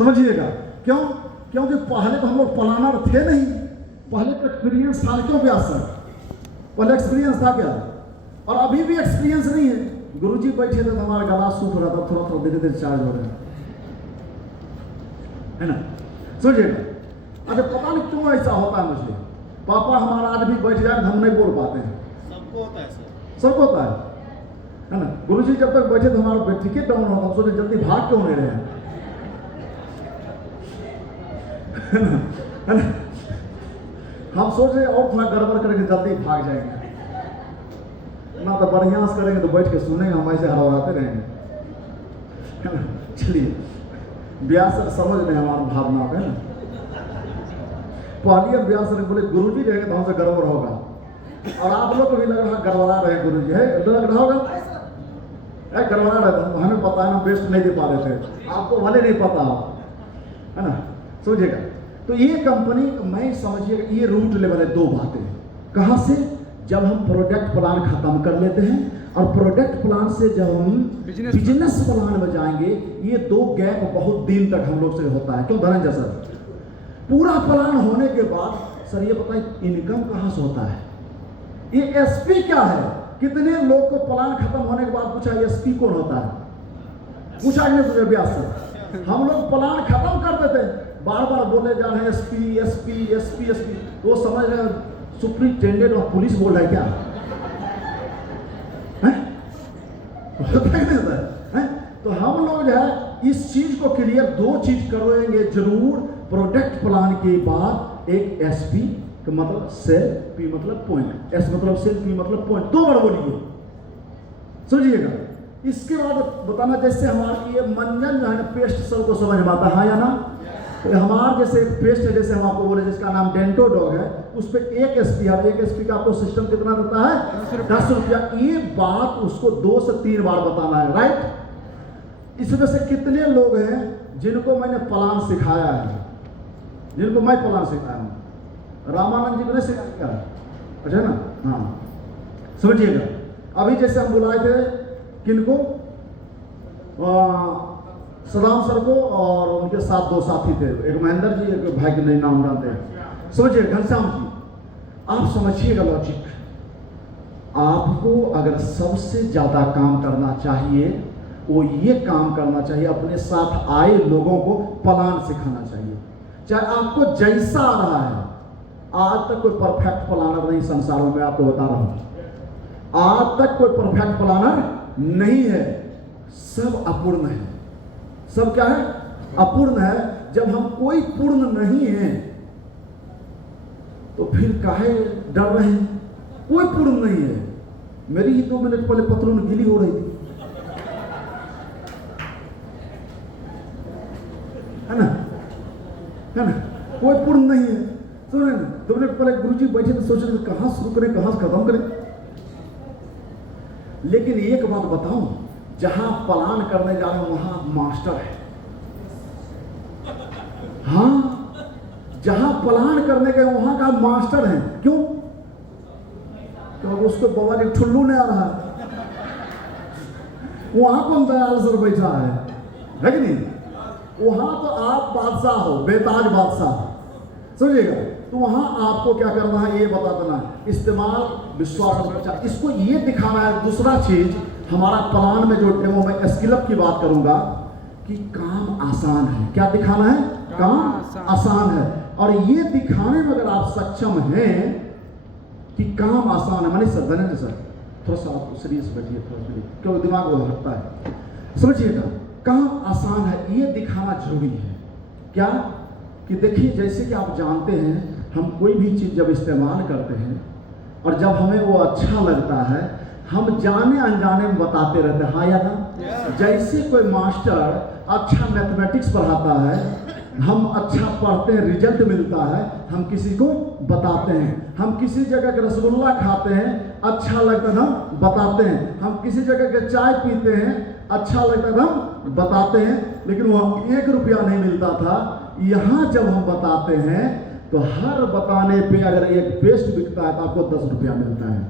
समझिएगा क्यों? क्योंकि पहले तो हम लोग प्लानर थे नहीं, पहले तो एक्सपीरियंस था। क्यों व्यास सर? पहले एक्सपीरियंस था क्या? और अभी भी एक्सपीरियंस नहीं है। गुरुजी बैठे थे तो हमारा गला सूख रहा था, थोड़ा थोड़ा धीरे धीरे चार्ज हो रहा है ना? समझिएगा। अच्छा, पता नहीं क्यों ऐसा होता है मुझे। पापा हमारा आज भी बैठ जाए हम नहीं बोल पाते हैं। सबको होता है सर, सबको होता है ना? गुरुजी जब तक बैठे तो हमारा टिकट डाउन होता, हम सोचे जल्दी भाग क्यों नहीं रहे हैं, है ना? हम सोच रहे और थोड़ा गड़बड़ करके जल्दी भाग जाएंगे ना, तो बढ़िया से करेंगे तो बैठ के सुनेंगे, हम ऐसे हड़बड़ाते रहेंगे, है ना? चलिए, व्यास सर समझ रहे हमारी भावना है ना। पहले व्यास सर बोले गुरुजी रहेंगे तो हमसे गड़बड़ होगा, और आप लोग को भी लग रहा गड़बड़ा रहे गुरुजी, है लग रहा होगा गड़बड़ा रहे। हमें पता है ना, बेस्ट नहीं दे पा रहे थे, आपको भले नहीं पता हो, है ना? समझिएगा। तो ये कंपनी मैं समझिएगा ये रूट लेवल है। दो बातें कहाँ से? जब हम प्रोडक्ट प्लान खत्म कर लेते हैं और प्रोडक्ट प्लान से जब हम बिजनेस प्लान में जाएंगे, ये दो गैप बहुत दिन तक हम लोग से होता है। क्यों धनंजय सर? पूरा प्लान होने के बाद सर ये बताइए इनकम कहाँ से होता है? ये एसपी क्या है? कितने लोग को प्लान खत्म होने के बाद पूछा एसपी कौन होता है? पूछा नहीं तुझे व्यास सर? हम लोग प्लान खत्म कर देते, बार बार बोले जा रहे हैं एसपी एसपी एसपी एसपी, तो समझ रहे हैं सुप्रिंटेंडेंट ऑफ पुलिस बोल रहा है क्या? है? तो हम लोग जो है इस चीज को क्लियर, दो चीज करेंगे जरूर प्रोडक्ट प्लान के बाद। एक एसपी का मतलब सेल, पी मतलब पॉइंट, एस मतलब सेल, पी मतलब पॉइंट, दो बार बोलिए, समझिएगा। इसके बाद बताना, जैसे हमारी ये मंजन जो है ना पेस्ट सबको समझ में आता है या ना? तो हमारे जैसे एक पेस्ट है, जैसे हम आपको बोले जिसका नाम डेंटो डॉग है, उस पर एक एसपी है। एक एसपी का आपको सिस्टम कितना रहता है? 10 रुपया। ये बात उसको 2 से 3 बार बताना है, राइट? इसमें से कितने लोग हैं जिनको मैंने प्लान सिखाया है, जिनको मैं प्लान सिखाया हूँ? रामानंद जी को नहीं सिखाया? अच्छा ना? हाँ, समझिएगा। अभी जैसे हम बुलाए थे किनको, सदाम सर को, और उनके साथ 2 साथी थे, एक महेंद्र जी, एक भाई के नहीं नाम जानते हैं। समझिए घनश्याम जी, आप समझिएगा लॉजिक। आपको अगर सबसे ज्यादा काम करना चाहिए, वो ये काम करना चाहिए, अपने साथ आए लोगों को प्लान सिखाना चाहिए। चाहे आपको जैसा आ रहा है, आज तक कोई परफेक्ट प्लानर नहीं संसारों में, आपको बता रहा हूं, आज तक कोई परफेक्ट प्लानर नहीं है, सब अपूर्ण है। सब क्या है? अपूर्ण है। जब हम कोई पूर्ण नहीं है तो फिर काहे डर रहे हैं? कोई पूर्ण नहीं है। मेरी ही 2 मिनट पहले पतलून गीली हो रही थी, है ना? है ना? कोई पूर्ण नहीं है। सुने ना, 2 मिनट पहले गुरुजी बैठे तो सोच रहे थे कहां शुरू करें, कहां से खत्म करें। लेकिन एक बात बताऊं, जहां प्लान करने जा रहे हैं वहां मास्टर है। हाँ, जहां प्लान करने गए वहां का मास्टर है। क्यों? क्योंकि उसको बवाल एक ठुल्लू नहीं आ रहा है, वहां कौन दयाल सर बैठा है कि नहीं? वहां तो आप बादशाह हो, बेताज बादशाह, समझिएगा। तो वहां आपको क्या करना है ये बता देना है। इस्तेमाल, विश्वास, इसको ये दिखाना है। दूसरा चीज हमारा प्लान में जो डेमो में स्किलअप की बात करूंगा कि काम आसान है। क्या दिखाना है? काम आसान है। और ये दिखाने में अगर आप सक्षम हैं कि काम आसान है, मानिए सर, धनंजय सर थोड़ा सा आप सीरियस बैठिए, थोड़ा सा क्योंकि दिमाग वो हटता है। समझिएगा, काम आसान है ये दिखाना जरूरी है। क्या? कि देखिए, जैसे कि आप जानते हैं, हम कोई भी चीज जब इस्तेमाल करते हैं और जब हमें वो अच्छा लगता है, हम जाने अनजाने में बताते रहते हैं, हाँ या ना? जैसे कोई मास्टर अच्छा मैथमेटिक्स पढ़ाता है, हम अच्छा पढ़ते हैं, रिजल्ट मिलता है, हम किसी को बताते हैं। हम किसी जगह के रसगुल्ला खाते हैं, अच्छा लगता है, हम बताते हैं। हम किसी जगह के चाय पीते हैं, अच्छा लगता है, हम बताते हैं। लेकिन वह 1 रुपया नहीं मिलता था। यहाँ जब हम बताते हैं तो हर बताने पे अगर एक पेस्ट बिकता है तो आपको 10 रुपया मिलता है।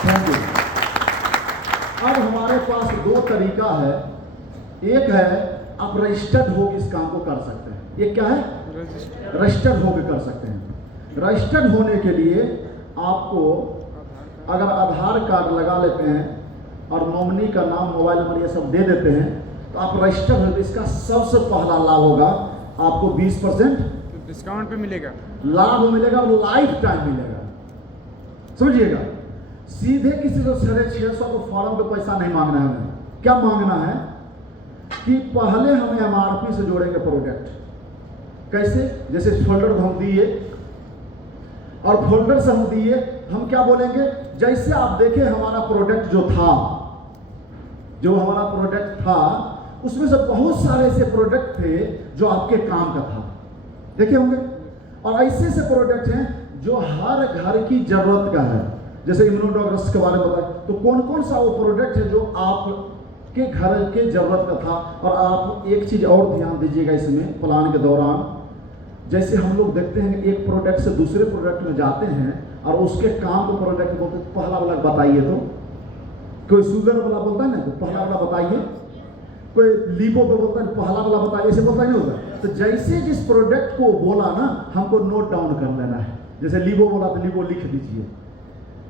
Thank you. अब हमारे हमारे पास दो तरीका है। एक है आप रजिस्टर्ड हो इस काम को कर सकते हैं। एक क्या है? रजिस्टर्ड होकर कर सकते हैं। रजिस्टर्ड होने के लिए आपको अगर आधार कार्ड लगा लेते हैं और नॉमिनी का नाम, मोबाइल नंबर ये सब दे देते हैं तो आप रजिस्टर्ड हो। इसका सबसे पहला लाभ होगा आपको 20% डिस्काउंट पे मिलेगा, लाभ मिलेगा और लाइफ टाइम मिलेगा। समझिएगा, सीधे किसी को 650 को फॉर्म पे पैसा नहीं मांगना है हमें। क्या मांगना है कि पहले हमें एमआरपी से जोड़ेंगे प्रोडक्ट। कैसे? जैसे फोल्डर को हम दिए और फोल्डर से हम दिए, हम क्या बोलेंगे, जैसे आप देखें हमारा प्रोडक्ट जो हमारा प्रोडक्ट था उसमें से बहुत सारे ऐसे प्रोडक्ट थे जो आपके काम का था, देखे होंगे। और ऐसे ऐसे प्रोडक्ट हैं जो हर घर की जरूरत का है। जैसे इम्यूनोडॉग्रस के बारे में बताया, तो कौन कौन सा वो प्रोडक्ट है जो आपके घर के जरूरत का था। और आप एक चीज और ध्यान दीजिएगा इसमें प्लान के दौरान, जैसे हम लोग देखते हैं एक प्रोडक्ट से दूसरे प्रोडक्ट में जाते हैं और उसके काम को प्रोडक्ट बोलते हैं, पहला वाला बताइए। तो कोई शुगर वाला बोलता है ना, तो पहला वाला बताइए। कोई लीपो पे बोलता है पहला वाला बताइए, ऐसे बोलता नहीं होता। तो जैसे जिस प्रोडक्ट को बोला ना, हमको नोट डाउन कर लेना है। जैसे लीबो बोला तो लीबो लिख दीजिए,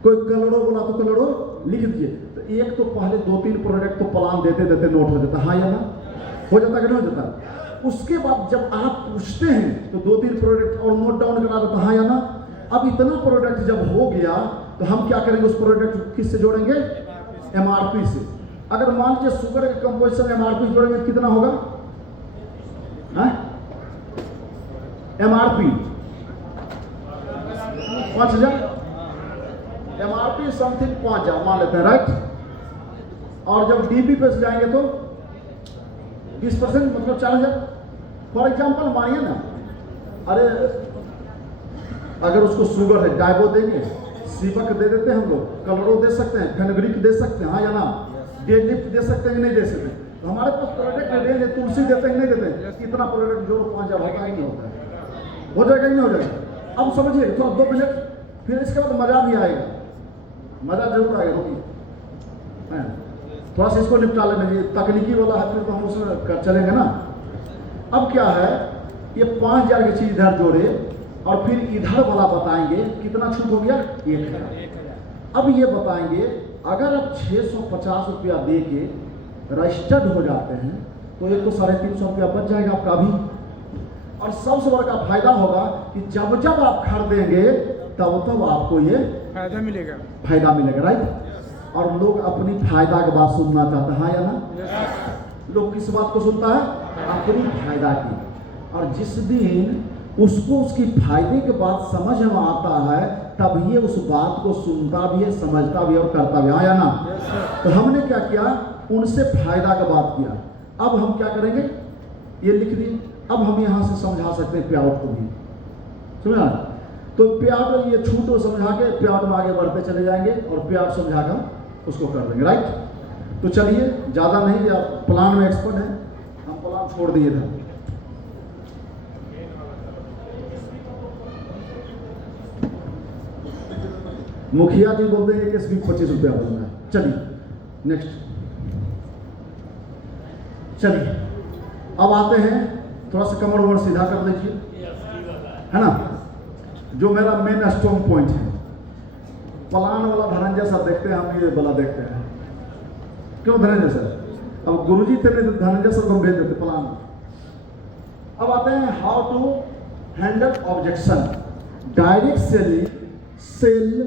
कोई कलड़ो बोला तो कलड़ो लिख दीजिए। तो एक तो पहले 2-3 प्रोडक्ट तो प्लान देते देते नोट हो जाता, हाँ या ना, हो जाता कि नहीं हो जाता। उसके बाद जब आप पूछते हैं तो 2-3 प्रोडक्ट और नोट डाउन करा देता, हाँ या ना। अब इतना प्रोडक्ट जब हो गया तो हम क्या करेंगे, उस प्रोडक्ट किससे जोड़ेंगे? एमआरपी से। अगर मान लीजिए शुगर के कंपोजिशन एमआरपी जोड़ेंगे तो कितना होगा? एमआरपी 5000, एमआरपी समथिंग 5000 मान लेते हैं, राइट। और जब डीपी पे से जाएंगे तो 20% मतलब 4000। फॉर एग्जाम्पल मानिए ना, अरे अगर उसको शुगर है, डायबो देंगे, सीबक दे देते हैं हम लोग, कलरो दे सकते हैं, फेनुग्रीक दे सकते हैं, हाँ या ना, डेड लिफ्ट दे सकते हैं कि नहीं दे सकते। तो हमारे पास प्रोडक्ट रेंज है, तुलसी देते हैं कि नहीं देते हैं। कितना प्रोडक्ट जो 5000 होता ही नहीं होता है, हो जाएगा कि नहीं हो जाएगा। अब समझिए थोड़ा 2 मिनट, फिर इसके बाद मजा भी आएगा, मजा जरूर आएगा। रुकिए थोड़ा सा इसको निपटा लेंगे, तकनीकी वाला है फिर तो हम उसमें चलेंगे ना। अब क्या है, ये 5000 की चीज इधर जोड़े और फिर इधर वाला बताएंगे कितना छूट हो गया, 1000। अब ये बताएंगे अगर आप 650 रुपया दे के रजिस्टर्ड हो जाते हैं तो ये तो 350 रुपया बच जाएगा आपका भी। और सबसे बड़ा फायदा होगा कि जब जब आप खरीदेंगे तब तब आपको ये फायदा मिलेगा, राइट। और लोग अपनी फायदा की बात सुनना चाहते हैं, हाँ या ना। लोग किस बात को सुनता है? अपनी फायदा की। और जिस दिन उसको उसकी फायदे के बात समझ में आता है तब ये उस बात को सुनता भी है, समझता भी है और करता भी, हाँ या ना। तो हमने क्या किया, उनसे फायदा का बात किया। अब हम क्या करेंगे, ये लिख दिए। अब हम यहाँ से समझा सकते हैं पेआउट को भी, समझा। तो पेआउट ये छूट को समझा के पेआउट में आगे बढ़ते चले जाएंगे और पेआउट समझा कर उसको कर देंगे, राइट। तो चलिए ज़्यादा नहीं, आप प्लान में एक्सपर्ट हैं, हम प्लान छोड़ दिए था। मुखिया जी बोलते हैं कि सिर्फ 25 रुपया बोलना है। चलिए नेक्स्ट, चलिए अब आते हैं, थोड़ा सा कमर वमर सीधा कर लीजिए, है ना। जो मेरा मेन स्ट्रॉन्ग पॉइंट है, प्लान वाला धनंजय सर देखते हैं, हम ये वाला देखते हैं। क्यों धनंजय सर? अब गुरुजी थे नहीं तो धनंजय सर को हम भेज देते प्लान। अब आते हैं how to handle objection, direct cell